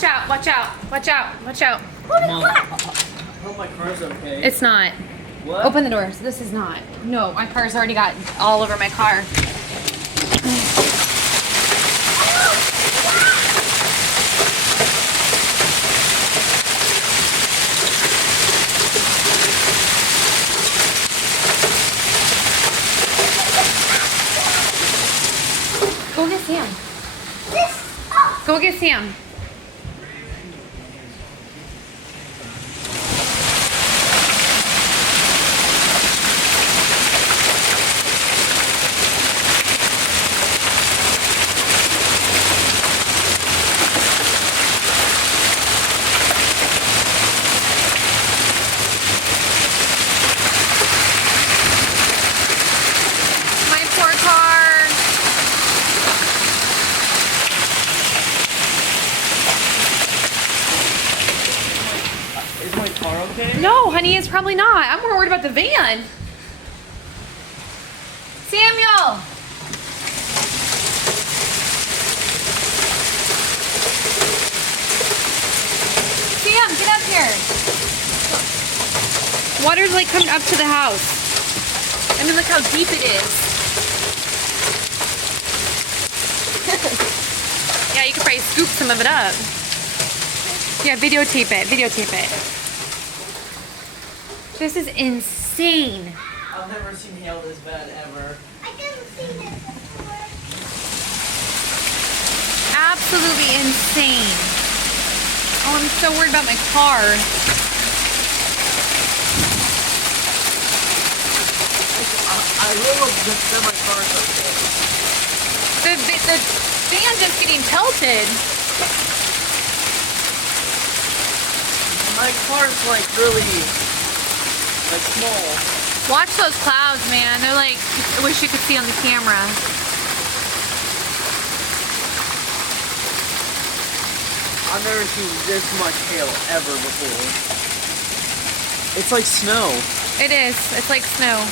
Watch out, watch out, watch out, watch out. Mom, I hope my car's okay. It's not. What? Open the doors. This is not. No, my car's already got all over my car. Go get Sam. Go get Sam. My poor car. Is my car okay? No, honey, it's probably not. I'm more worried about the van. Samuel! Sam, get up here. Water's like coming up to the house. I mean, look how deep it is. Yeah, you could probably scoop some of it up. Yeah, videotape it, videotape it. This is insane. I've never seen hail this bad ever. I didn't see this before. Absolutely insane. Oh, I'm so worried about my car. I really hope that my car's okay. The van's just getting pelted. My car's like really like small. Watch those clouds, man. They're like, I wish you could see on the camera. I've never seen this much hail ever before. It's like snow. It is. It's like snow.